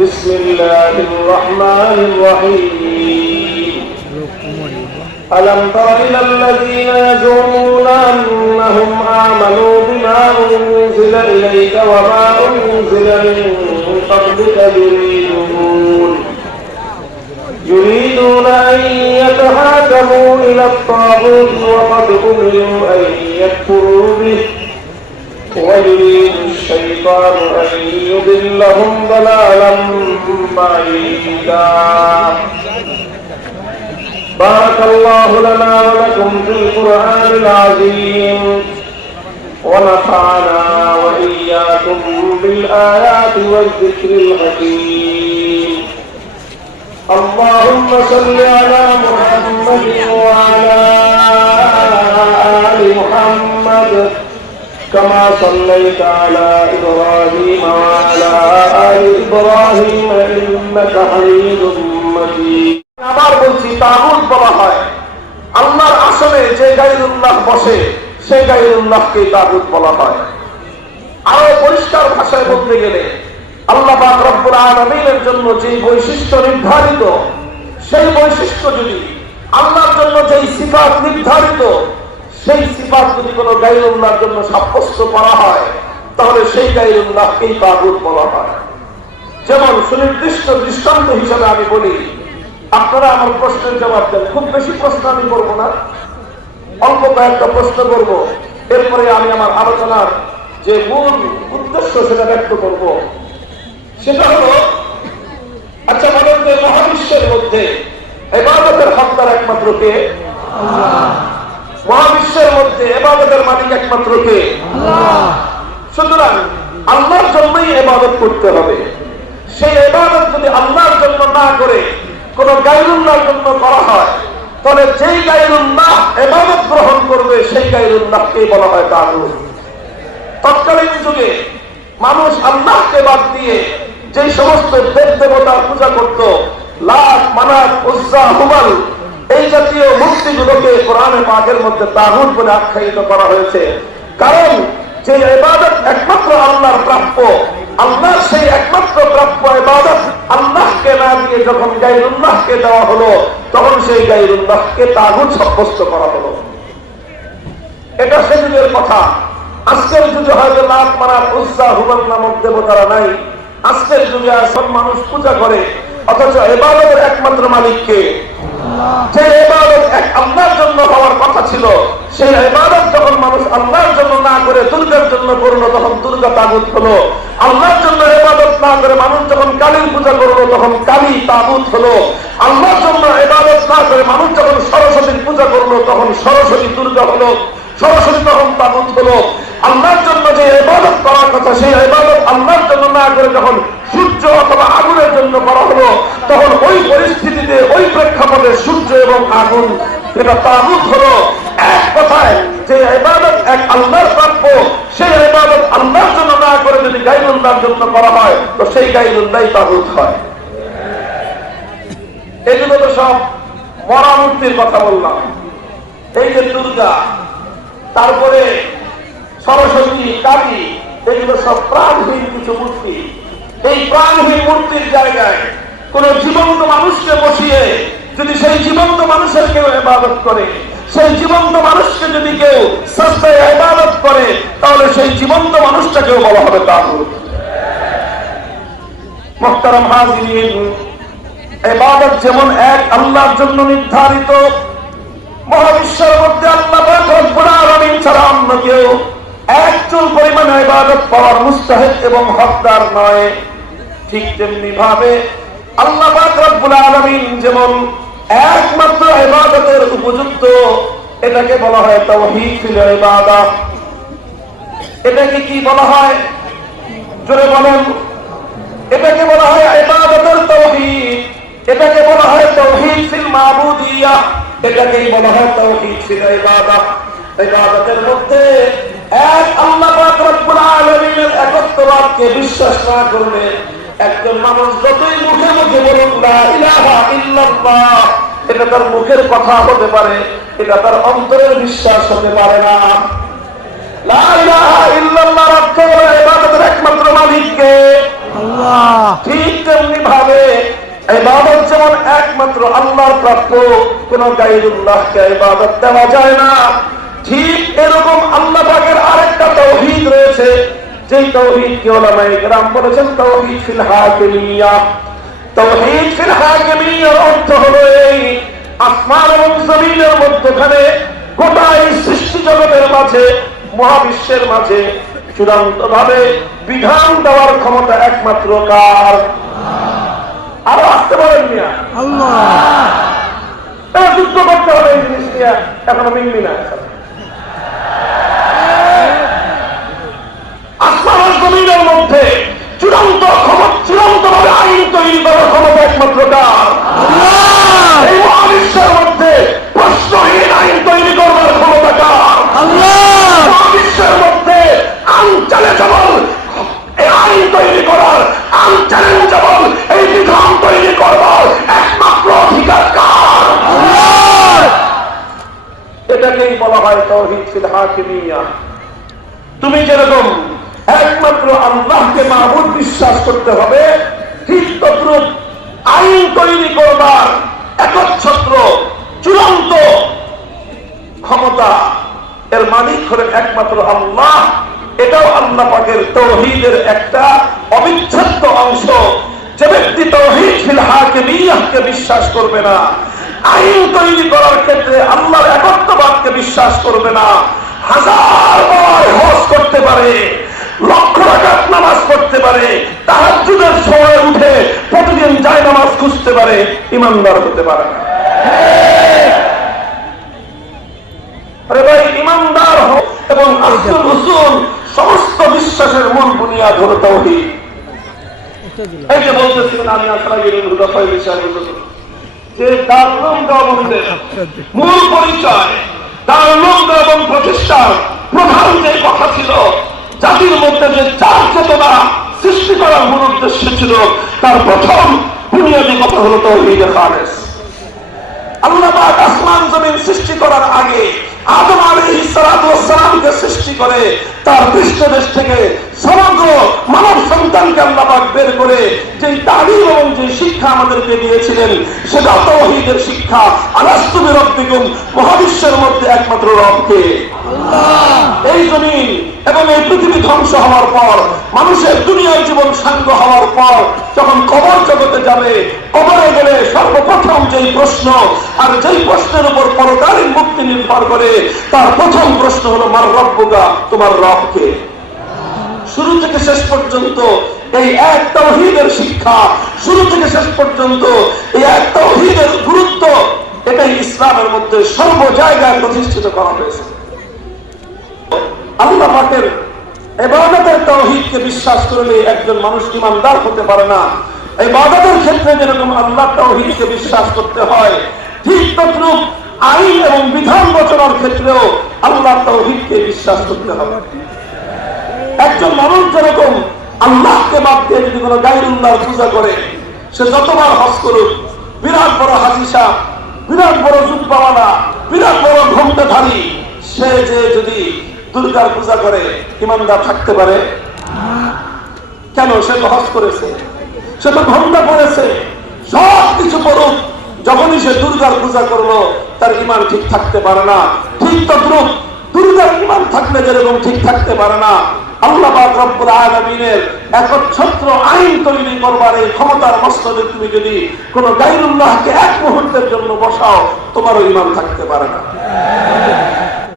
بسم الله الرحمن الرحيم. ألم تر إلى الذين يزعمون أنهم آمنوا بما أنزل إليك وما أنزل من قبلك يريدون يريدون أن يتحاكموا إلى الطاغوت وقد أمروا أن يكفروا به. ويريد الشيطان أن يضلهم ضلالا بعيدا بارك الله لنا ولكم في القرآن العظيم ونفعنا وإياكم بالآيات والذكر الحكيم اللهم صل على محمد وعلى آل محمد كما صليت على إبراهيم وعلى آل إبراهيم إنك حميد مجيد আবার বলছি তাগুত বলা হয় আল্লাহর আসলে যে গাইরুল্লাহ বসে সেই গাইরুল্লাহকে তাগুত বলা হয় আরো পরিষ্কার ভাষায় বলতে গেলে আল্লাহ পাক রব্বুল আলামিনের জন্য যে বৈশিষ্ট্য নির্ধারিত সেই বৈশিষ্ট্য যদি আল্লাহর জন্য যেই সিফাত নির্ধারিত সেই সিফাত যদি কোনো গাইরুল্লাহর জন্য সাব্যস্ত করা হয়, তাহলে সেই গাইরুল্লাহকেই তাগুত বলা হয়। যেমন সুনির্দিষ্ট দৃষ্টান্ত হিসাবে আমি বলি, আপনারা আমার প্রশ্নের জবাব দেন। খুব বেশি প্রশ্ন আমি করব না, অল্প কয়েকটা প্রশ্ন করব। এরপরে আমি আমার আলোচনার যে মূল উদ্দেশ্য সেটা ব্যক্ত করব। সেটা হলো আচ্ছা বলেন যে মহাবিশ্বের মধ্যে এবাদতের হকদার একমাত্র কে? মহাবিশ্বের মধ্যে এবাদতের মালিক একমাত্র কে? সুতরাং আল্লাহর জন্যই এবাদত করতে হবে। সেই এবাদত যদি আল্লাহর জন্য না করে কোন গাইরুল্লাহর জন্য করা হয় তাহলে যেই গাইরুল্লাহ এবাদত গ্রহণ করবে সেই গাইরুল্লাহকে বলা হয় তাগুত তৎকালীন যুগে মানুষ আল্লাহকে বাদ দিয়ে যে সমস্ত দেব দেবতার পূজা করত লাখ মানাত উজ্জা হুমাল এই জাতীয় মূর্তিগুলোকে কোরআনে পাকের মধ্যে তাগুত বলে আখ্যায়িত করা হয়েছে। কারণ যে ইবাদত একমাত্র আল্লাহর প্রাপ্য, আল্লাহর সেই একমাত্র প্রাপ্য ইবাদত আল্লাহকে না দিয়ে যখন গাইরুল্লাহকে দেওয়া হলো, তখন সেই গাইরুল্লাহকে তাগুত সাব্যস্ত করা হলো। এটা সে যুগের কথা। আজকের যুগে হয়তো লাভ মারা উৎসাহ হুবল নামক দেবতারা নাই। আজকের যুগে সব মানুষ পূজা করে, অথচ এবাদতের একমাত্র মালিককে যে এবাদত এক আল্লাহর জন্য হওয়ার কথা ছিল, সেই এবাদত যখন মানুষ আল্লাহর জন্য না করে দুর্গার জন্য করল, তখন দুর্গা তাগুত হলো। আল্লাহর জন্য এবাদত না করে মানুষ যখন কালীর পূজা করল, তখন কালী তাগুত হলো। আল্লাহর জন্য এবাদত না করে মানুষ যখন সরস্বতীর পূজা করল, তখন সরস্বতী দুর্গা হলো। সরাসরি তখন তাগুত হলো। আল্লাহর জন্য যে ইবাদত করার কথা, সেই ইবাদত আল্লাহর জন্য না করে যখন সূর্য অথবা আগুনের জন্য করা হলো, তখন ওই পরিস্থিতিতে ওই প্রেক্ষাপটে সূর্য এবং আগুন এটা তাগুত হলো এক কথায় যে ইবাদত এক আল্লাহর প্রাপ্য, সেই ইবাদত আল্লাহর জন্য না করে যদি গাইরুল্লাহর জন্য করা হয়, তো সেই গাইরুল্লাহ তাগুত হয়। এগুলো তো সব মরা মূর্তির কথা বললাম। এই যে দুর্গা, তারপরে সরস্বতী, কালী, এগুলো সব প্রাণহীন কিছু মূর্তি। এই প্রাণহীন মূর্তির জায়গায় কোন জীবন্ত মানুষকে বসিয়ে যদি সেই জীবন্ত মানুষের কেউ ইবাদত করে, সেই জীবন্ত মানুষকে যদি কেউ সস্তায় ইবাদত করে, তাহলে সেই জীবন্ত মানুষটাকেও বলা হবে তাগুত ইবাদত যেমন এক আল্লাহর জন্য নির্ধারিত, মহাবিশ্বের মধ্যে আল্লাহ ছাড়া অন্য কেউ একচুল পরিমাণে ইবাদত পাওয়ার মুস্তাহিদ এবং হকদার নয়। ঠিক তেমনি ভাবে আল্লাহ যেমন একমাত্র ইবাদতের উপযুক্ত, এটাকে বলা হয় তাওহীদ ফিল এটাকে কি বলা হয়? জোরে বলেন। এটাকে বলা হয় ইবাদতের তাওহীদ। এটাকে বলা হয় তাওহীদ ফিল মাবুদিয়া। এটাকেই বলা হয় তাওহীদ ফিল ইবাদতের মধ্যে এক আল্লাহ পাক একত্ববাদকে বিশ্বাস না করলে একজন মানুষ যতই মুখে মুখে বলুন এটা তার মুখের কথা হতে পারে এটা তার অন্তরের বিশ্বাস হতে পারে না। একমাত্র মালিককে। আল্লাহ। ঠিক তেমনি ভাবে ইবাদত যেমন একমাত্র আল্লাহর প্রাপ্য কোন গাইরুল্লাহকে ইবাদত দেওয়া যায় না। যেই তৌহিদ কে ওলামায়ে বলেছেন তৌহিদ ফিল হাকিমিয়া। তৌহিদ ফিল হাকিমিয়ার অর্থ হলো এই আসমান এবং জমিনের মধ্যখানে গোটা এই সৃষ্টি জগতের মাঝে মহাবিশ্বের মাঝে চূড়ান্ত ভাবে বিধান দেওয়ার ক্ষমতা একমাত্র কার? আরও আসতে পারেন মিয়া। তারা যুদ্ধ করতে হবে এই জিনিস নিয়ে। এখনও মিলবি না আসমান আর জমিনের মধ্যে চূড়ান্ত ক্ষমতা চূড়ান্ত ভাবে আইন তৈরি করার ক্ষমতা একমাত্র কার এই মহাবিশ্বের মধ্যে প্রশ্নহীন আইন তৈরি করবার ক্ষমতা কার? মহাবিশ্বের মধ্যে আনচ্যালেঞ্জেবল এই আইন তৈরি করার আনচ্যালেঞ্জেবল এই বিধান তৈরি করবার একমাত্র অধিকার কার? এটাকেই বলা হয় তৌহিদ ফিল হাকিমিয়া। তুমি যেরকম একমাত্র আল্লাহকে মাহবুদ বিশ্বাস করতে হবে ঠিক আইন তৈরি করবার একচ্ছত্র চূড়ান্ত ক্ষমতা এর মালিক হলেন একমাত্র আল্লাহ। এটাও আল্লাহ পাকের তৌহিদের একটা অবিচ্ছেদ্য অংশ। যে ব্যক্তি তৌহিদ ফিল হাকিমিয়াহকে বিশ্বাস করবে না, আইন তৈরি করার ক্ষেত্রে আল্লাহর একত্ববাদকে বিশ্বাস করবে না, হাজার বার হজ করতে পারে। লক্ষ রাকাত নামাজ পড়তে পারে, তাহাজ্জুদের সময় উঠে প্রতিদিন যায় নামাজ খুঁজতে পারে, ইমানদার হতে পারে না। এবং সমস্ত বিশ্বাসের বলতেছিলেন আমি মূল পরিচয় প্রধান যে কথা ছিল জাতির মধ্যে যে চার চেতনা সৃষ্টি করার মূল উদ্দেশ্য ছিল, তার প্রথম বুনিয়াদি কথা হলো তৌহিদ খালেস। আল্লাহ আসমান জমিন সৃষ্টি করার আগে আদম আলী সালামকে সৃষ্টি করে তার পৃষ্ঠদেশ থেকে সমগ্র মানব সন্তানকে আল্লাহ পাক বের করে যে তালিম এবং যে শিক্ষা আমাদেরকে দিয়েছিলেন সেটা তৌহিদের শিক্ষা আলাস্তু বিরব্বিকুম মহাবিশ্বের মধ্যে একমাত্র রবকে। এই জমিন এবং এই পৃথিবী ধ্বংস হওয়ার পর মানুষের দুনিয়ার জীবন সাঙ্গ হওয়ার পর যখন কবর জগতে যাবে কবরে গেলে সর্বপ্রথম যেই প্রশ্ন আর যেই প্রশ্নের উপর পরকালীন মুক্তি নির্ভর করে তার প্রথম প্রশ্ন হলো মার রব্বুকা? তোমার রবকে। শুরু থেকে শেষ পর্যন্ত এই এক তৌহিদের শিক্ষা, শুরু থেকে শেষ পর্যন্ত এই এক তৌহিদের গুরুত্ব এটাই ইসলামের মধ্যে সর্ব জায়গায় প্রতিষ্ঠিত করা হয়েছে। আল্লাহ পাকের এবাদতের বিশ্বাস করলে একজন মানুষ ইমানদার হতে পারে না। এই বাদতের ক্ষেত্রে যেরকম আল্লাহ তৌহিদকে বিশ্বাস করতে হয়, ঠিক তদ্রুপ আইন এবং বিধান রচনার ক্ষেত্রেও আল্লাহ তৌহিদকে বিশ্বাস করতে হবে। একজন মানুষ যেরকম আল্লাহকে বাদ দিয়ে যদি কোনো গাইরুল্লাহর পূজা করে, সে যতবার হজ করুক, বিরাট বড় হাজিসা বিরাট বড় জুব্বাওয়ালা, বিরাট বড় ঘন্টাধারী সে যে যদি দুর্গার পূজা করে, ইমানদার থাকতে পারে? কেন? সে তো হজ করেছে। সে তো ঘণ্টা করেছে সব কিছু করুক যখনই সে দুর্গার পূজা করল, তার ইমান ঠিক থাকতে পারে না। ঠিক তদ্রুপ দুর্গার ইমান থাকলে যেরকম ঠিক থাকতে পারে না আল্লাহ একচ্ছত্র আইন তৈরি করবার এই ক্ষমতার তুমি যদি কোন এক মুহূর্তের জন্য বসাও, তোমারও ইমান থাকতে পারে না।